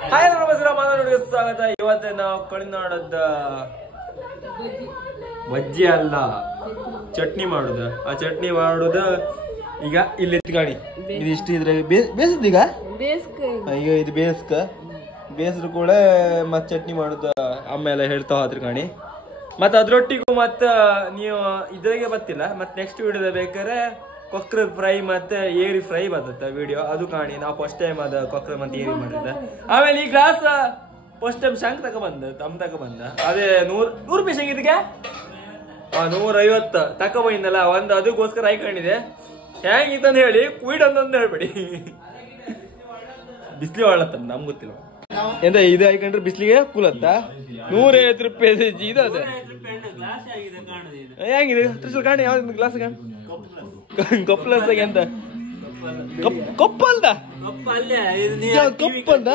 Hi ನಮಸ್ಕಾರ, ಮಾತಾಡೋರಿಗೆ ಸ್ವಾಗತ. ಇವತ್ತು ನಾವು ಕಳಿನಾಡದ ಬಜ್ಜಿ ಅಲ್ಲ ಚಟ್ನಿ ಮಾಡುದ. ಆ ಚಟ್ನಿ ಮಾಡುದ ಈಗ ಇಲ್ಲಿ ಎತ್ಗಾಡಿ ಇದಿಷ್ಟು ಇದ್ರೆ ಬೇಸದ ಈಗ ಈಗ ಇದು ಬೇಸರು ಕೂಡ ಮತ್ ಚಟ್ನಿ ಮಾಡುದ. ಆಮೇಲೆ ಹೇಳ್ತಾ ಹೋದ್ರ ಕಾಣಿ. ಮತ್ತ ಅದ್ರೊಟ್ಟಿಗೂ ಮತ್ತ ನೀವು ಇದ್ರಾಗೆ ಬರ್ತಿಲ್ಲ. ಮತ್ ನೆಕ್ಸ್ಟ್ ವಿಡಿಯೋದ ಬೇಕಾದ್ರೆ ಕೊಕ್ರ ಫ್ರೈ ಮತ್ತೆ ಏರಿ ಫ್ರೈ ಬರ್ತದ ವಿಡಿಯೋ, ಅದು ಕಾಣಿ. ನಾವು ಫಸ್ಟ್ ಟೈಮ್ ಅದ ಕೊಕ್ರ ಮತ್ತೆ ಏರಿ ಮಾಡಿದ್ದ. ಆಮೇಲೆ ಈ ಗ್ಲಾಸ್ ಫಸ್ಟ್ ಟೈಮ್ ಶಂಕ್ ತಗೊಂಬಂದ ಬಂದ. ಅದೇ 100 ರೂಪಾಯಿ ಶಂಕ್ ಇದಕ್ಕೆ 150 ತಕೊಂಬಂದಲ್ಲ ಒಂದು. ಅದಕ್ಕೋಸ್ಕರ ಹಾಕೊಂಡಿದೆ. ಹೆಂಗಿತ್ತಂತ ಹೇಳಿ ಕುಯ್ಡಂತ ಹೇಳ್ಬೇಡಿ. ಬಿಸ್ಲಿ ಒಳ್ಳತ್ತ ನಮ್ಗೆ ಗೊತ್ತಿಲ್ಲ ಎಂತ ಇದು ಹಾಕೊಂಡ್ರೆ ಬಿಸ್ಲಿಗೆ ಕೂಲತ್ತ. 150 ರೂಪಾಯಿ ಇದು ಅದ ಹೆಂಗಿದೆ ಕಾಣಿ. ಯಾವ್ದು ಗ್ಲಾಸ್ ಕಾಣಿ ಕಪ್ಪಲ್ದಾಗ ಎಂತ ಕಪ್ಪಲ್ದ ಕಪ್ಪಲ್ದ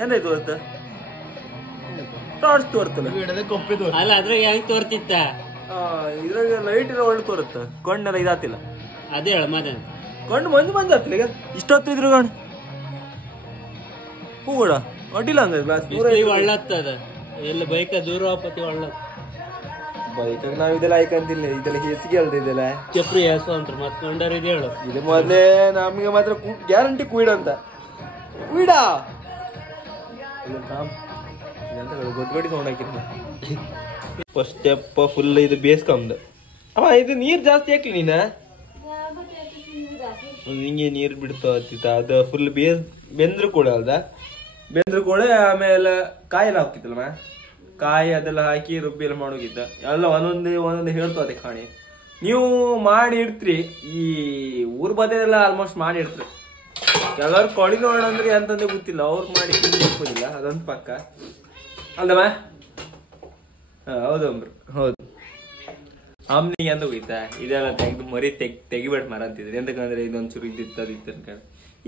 ಎಂತ ತೋರ್ತ ಟಾರ್ಚ್ ತೋರ್ತಲ್ಲ ಅಲ್ಲ ಅದ್ರಾಗ ಹೆಂಗ್ ತೋರ್ತಿತ್ತ. ಇದ್ರಾಗ ಲೈಟ್ ಇರೋ ಒಳ್ಳೆ ತೋರುತ್ತ. ಕಣ್ಣೆಲ್ಲ ಇದಾತಿಲ್ಲ. ಅದೇ ಹೇಳ ಮಾದ ಕಣ್ಣು ಮಂಜು ಆತಿಲ್ಲ. ಈಗ ಇಷ್ಟೊತ್ತು ಇದ್ರು ಕಣ್ಣು ಹೂ ಕೂಡ ಅಡ್ಡಿಲ್ಲ ಅಂದ್ರೆ ಗ್ಲಾಸ್ ಒಳ್ಳತ್ತದ. ಎಲ್ಲ ಬೈಕ ದೂರ ಆಪತಿ ಒಳ್ಳ ಬೈಕ್ ನಾವ್ ಇದೆಲ್ಲ ಹಾಕಂತಿಲ್ಲ. ಇದೆಲ್ಲ ಹೆಸಿಗೆ ಅಲ್ದ ಇದೆಲ್ಲ ಚಪ್ರಿ ಹೆಸು ಅಂತ ಮತ್ಕೊಂಡಾರ ಇದು ಹೇಳು. ಇದು ಮೊದ್ಲೇ ನಮ್ಗೆ ಮಾತ್ರ ಗ್ಯಾರಂಟಿ ಕುಯ್ಡ ಅಂತ ಕುಯ್ಡ ಗೊತ್ತಗಡಿ ಸೌಂಡ್ ಹಾಕಿದ್ನ. ಫಸ್ಟ್ ಸ್ಟೆಪ್ ಫುಲ್ ಇದು ಬೇಸ್ಕೊಂಡ್ ಅವ ಇದು ನೀರ್ ಜಾಸ್ತಿ ಹಾಕ್ಲಿ ನೀನ ಹಿಂಗೆ ನೀರ್ ಬಿಡ್ತಾ ಅದು ಫುಲ್ ಬೆಂದ್ರು ಕೂಡ ಅಲ್ದ. ಬೆಂದ್ರು ಕೂಡ ಆಮೇಲೆ ಕಾಯಿ ಎಲ್ಲ ಹಾಕಿತ್ತಲ್ಲ ಕಾಯಿ ಅದೆಲ್ಲ ಹಾಕಿ ರುಬ್ಬಿ ಎಲ್ಲ ಮಾಡೋಗಿದ್ದ. ಎಲ್ಲ ಒಂದೊಂದು ಹೇಳ್ತದೆ ಕಾಣಿ. ನೀವು ಮಾಡಿ ಇಡ್ತ್ರಿ. ಈ ಊರ್ ಬದಿಯೆಲ್ಲ ಆಲ್ಮೋಸ್ಟ್ ಮಾಡಿ ಇಡ್ತ್ರಿ. ಎಲ್ಲಾರು ಕೊಡಿ ನೋಡೋಣ ಅಂದ್ರೆ ಅಂತಂದ್ರೆ ಗೊತ್ತಿಲ್ಲ. ಅವ್ರು ಮಾಡಿ ತಿನ್ನೋದಿಲ್ಲ ಅದೊಂದು ಪಕ್ಕ ಅಲ್ದಮ್ಮ. ಹೌದು ಹೌದು. ಆಮ್ನಿಗೆ ಅಂತ ಹೋಯ್ತಾ ಇದೆಲ್ಲ ತೆಗ್ದು ಮರಿ ತೆಗಿಬೇಡ ಮರ ಅಂತಿದ್ರಿ. ಎಂತಕಂದ್ರೆ ಇದೊಂದ್ಸೂರು ಇದ್ದಿತ್ತು.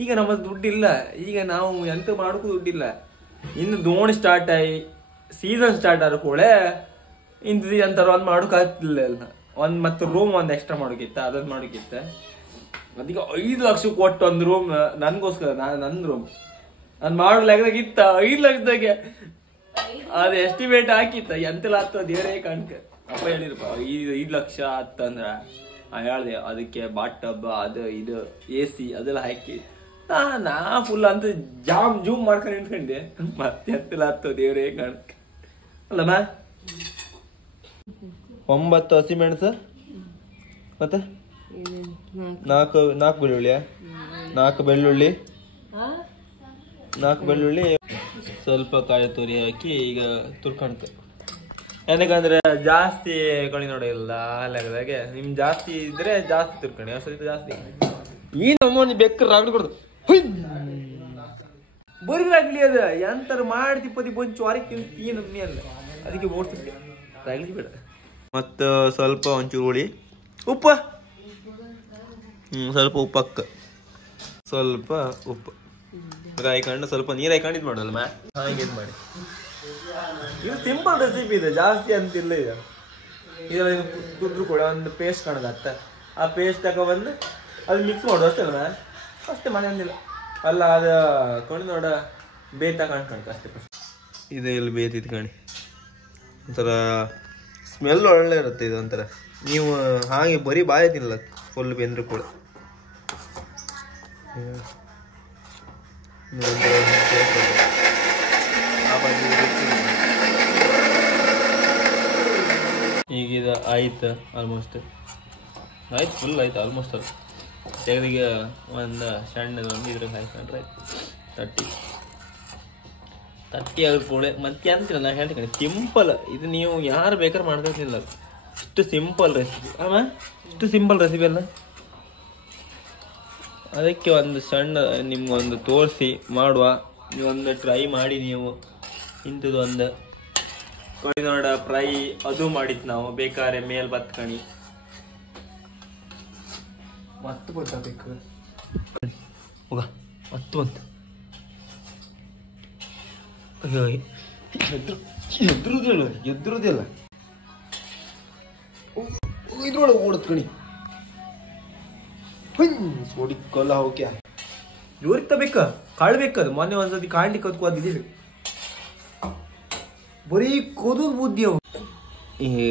ಈಗ ನಮ್ಮ ದುಡ್ಡಿಲ್ಲ. ಈಗ ನಾವು ಎಂತ ಮಾಡೋಕ್ಕೂ ದುಡ್ಡಿಲ್ಲ. ಇನ್ನು ದೋಣಿ ಸ್ಟಾರ್ಟ್ ಆಗಿ ಸೀಸನ್ ಸ್ಟಾರ್ಟ್ ಆದ್ರೂ ಕೂಡ ಇಂಥದ್ದು ಅಂತಾರ ಒಂದ್ ಮಾಡೋಕ್ ಆಗ್ತಿಲ್ಲ. ಮತ್ತೆ ರೂಮ್ ಒಂದ್ ಎಕ್ಸ್ಟ್ರಾ ಮಾಡೋಕಿತ್ತ ಅದೊಂದು ಮಾಡೋಕಿತ್ತ. ಅದೀಗ 5 ಲಕ್ಷ ಕೊಟ್ಟು ಒಂದು ರೂಮ್ ನನ್ಗೋಸ್ಕರ ನನ್ ರೂಮ್ ನಾನ್ ಮಾಡೋ ಲೆಕ್ಕದಾಗ ಇತ್ತ. 5 ಲಕ್ಷದಾಗೆ ಅದು ಎಸ್ಟಿಮೇಟ್ ಹಾಕಿತ್ತ. ಎಂತೆಲ್ಲ ಆಗ್ತದ ದೇವರೇ ಕಾಣ್ಕ. ಅಪ್ಪ ಹೇಳಿರಪ್ಪ 5 ಲಕ್ಷ ಆತಂದ್ರ ಹೇಳ್ದೆ. ಅದಕ್ಕೆ ಬಾತ್ ಟಬ್ ಅದು ಇದು AC ಅದೆಲ್ಲ ಹಾಕಿ ನಾ ಫುಲ್ ಅಂತ ಜೂಮ್ ಮಾಡ್ಕೊಂಡು ನಿಂತ್ಕೊಂಡೆ. ಮತ್ತೆ ಎಂತೆಲ್ಲ ಆಗ್ತದ ದೇವರೇ ಕಾಣ್ಕ ಅಲ್ಲಮ್ಮ. 9 ಹಸಿಮೆಣಸು ಮತ್ತೆ 4 ಬೆಳ್ಳುಳ್ಳಿಯ 4 ಬೆಳ್ಳುಳ್ಳಿ ಸ್ವಲ್ಪ ಕಾಯಿ ತುರಿ ಹಾಕಿ ಈಗ ತುರ್ಕಣ್ಕ. ಯಾಕಂದ್ರೆ ಜಾಸ್ತಿ ಕಳಿ ನೋಡಿಲ್ಲ ಲೆಕ್ಕದಾಗೆ. ನಿಮ್ ಜಾಸ್ತಿ ಇದ್ರೆ ಜಾಸ್ತಿ ತುರ್ಕಣಿ ಅಷ್ಟು ಜಾಸ್ತಿ. ಈ ನಮ್ಮನೆ ಬೆಕ್ಕ ರಾಗಡಿ ಕೊಡ್ದು ಬರೀ ರಾಗಲಿ ಅದ ಎಂತಾರ ಮಾಡ್ತಿ ಪದಿ ಬೊಂಚು ವಾರಕ್ಕೆ ನಮ್ಮಿ ಅಲ್ಲ. ಅದಕ್ಕೆ ಓಡ್ತಿದ್ದೆ ರಾಗಲಿ ಬೇಡ. ಮತ್ತ ಸ್ವಲ್ಪ ಒಂಚೂರು ಹುಳಿ ಉಪ್ಪ ಸ್ವಲ್ಪ ಉಪ್ಪಕ್ಕ ಸ್ವಲ್ಪ ಉಪ್ಪು ಹಾಕೊಂಡು ಸ್ವಲ್ಪ ನೀರು ಹಾಕೊಂಡು ಇದು ಮಾಡಲ್ಲ ಹಾಗೆ ಇದು ಮಾಡಿ. ಇದು ಸಿಂಪಲ್ ರೆಸಿಪಿ ಇದೆ, ಜಾಸ್ತಿ ಅಂತಿಲ್ಲ. ಇದೆಲ್ಲ ಕುದ್ರು ಕೂಡ ಒಂದು ಪೇಸ್ಟ್ ಕಾಣೋದತ್ತ. ಆ ಪೇಸ್ಟ್ ತಗೊಬಂದು ಅದು ಮಿಕ್ಸ್ ಮಾಡೋದು ಅಷ್ಟೇ ಅಲ್ಲ. ಅಷ್ಟೇ ಮನೆ ಅಂದಿಲ್ಲ ಅಲ್ಲ. ಅದು ಕೊಂಡು ನೋಡ ಬೇಯ್ತ ಕಾಣ್ಕಂತ ಅಷ್ಟೇ. ಇದು ಇಲ್ಲಿ ಬೇಯ್ತಿತ್ತು ಕಾಣಿ. ಒಂಥರ ಸ್ಮೆಲ್ ಒಳ್ಳೆ ಇರುತ್ತೆ. ಇದು ಒಂಥರ ನೀವು ಹಾಗೆ ಬರೀ ಬಾಯಿ ತಿನ್ನಲ್ಲ ಫುಲ್ ಬೆಂದ್ರು ಕೂಡ. ಈಗಿದ ಆಯ್ತು ಆಲ್ಮೋಸ್ಟ್ ಆಯ್ತು. ಫುಲ್ ಆಯ್ತು ಆಲ್ಮೋಸ್ಟ್. ಅದು ತೆಗೆದಿಗೆ ಒಂದು ಸಣ್ಣ ಒಂದು ಇದ್ರಾಗ ಹಾಕೊಂಡ್ರೆ ತಟ್ಟಿ ಆದ್ರ ಕೂಡ ಮತ್ತೆ ಅಂತಿಲ್ಲ. ನಾ ಹೇಳ್ತೀನಿ ಸಿಂಪಲ್. ಇದು ನೀವು ಯಾರು ಬೇಕಾದ್ರೆ ಮಾಡ್ತಿರ್ಲಿಲ್ಲ. ಇಷ್ಟು ಸಿಂಪಲ್ ರೆಸಿಪಿ ಇಷ್ಟು ಸಿಂಪಲ್ ರೆಸಿಪಿ ಅಲ್ಲ. ಅದಕ್ಕೆ ಒಂದು ಸಣ್ಣ ನಿಮ್ಗೊಂದು ತೋರಿಸಿ ಮಾಡುವ. ನೀವೊಂದು ಟ್ರೈ ಮಾಡಿ. ನೀವು ಇಂಥದ್ದು ಒಂದು ಕೊಳಿನೋಡ ಫ್ರೈ ಅದು ಮಾಡಿತ್ತು ನಾವು. ಬೇಕಾದ್ರೆ ಮೇಲ್ ಬತ್ಕಣಿ ಮತ್ತೆ ಗೊತ್ತಾಗಬೇಕು ಹೋಗ ಮತ್ತೆ ಬಂತು. ಎದ್ರುದಿಲ್ಲ ಇದ್ರೊಳಗೆ ಓಡತ್ ಕಣಿ. ಹೊಡಿಕೊಲ್ಲ ಹೋಗ್ಯ ಇವ್ರಿಗೆ ತಬೇಕ ಕಾಳು ಬೇಕದು ಮೊನ್ನೆ ಒಂದ್ಸತಿ ಕಾಣ್ಲಿಕ್ಕೆ ಅದಕ್ಕೋದಿದ್ದೀವಿ ಬರೀ ಕೋದು ಬುದ್ಧಿ ಅವು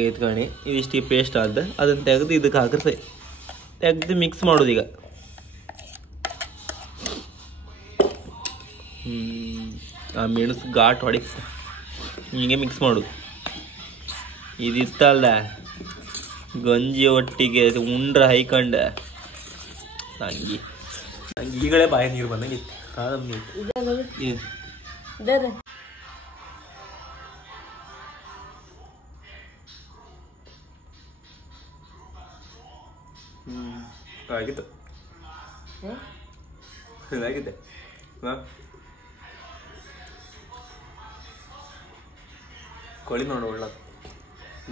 ಎತ್ಕಣಿ ಇದಿಷ್ಟು ಪೇಸ್ಟ್ ಆದ ಅದನ್ನು ತೆಗೆದು ಇದಕ್ಕೆ ಹಾಕಿರ್ತೆ ತೆಗೆದು ಮಿಕ್ಸ್ ಮಾಡೋದು ಈಗ ಆ ಮೆಣಸು ಘಾಟ್ ಹೊಡಿ ಹೀಗೆ ಮಿಕ್ಸ್ ಮಾಡೋದು ಇದಿತ್ತಲ್ಲ ಗಂಜಿ ಒಟ್ಟಿಗೆ ಉಂಡ್ರ ಹೈಕಂಡ ನಂಗೆ ಈಗಲೇ ಬಾಯಿ ನೀರು ಬಂದಂಗಿತ್ತು ಆಗಿತ್ತು ಇದಾಗಿದೆ ಕೋಳಿ ನೋಡು ಒಳ್ಳೆ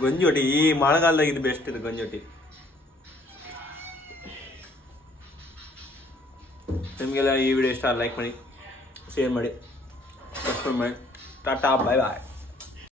ಗಂಜಿ ಒಟ್ಟಿ ಈ ಮಳೆಗಾಲದಾಗ ಇದು ಬೆಸ್ಟ್ ಇದು ಗಂಜಿ ಒಟ್ಟಿ ನಿಮಗೆಲ್ಲ ಈ ವಿಡಿಯೋ ಇಷ್ಟ ಲೈಕ್ ಮಾಡಿ ಶೇರ್ ಮಾಡಿ ಸಬ್ಸ್ಕ್ರೈಬ್ ಮಾಡಿ ಟಾಟಾ ಬಾಯ್ ಬಾಯ್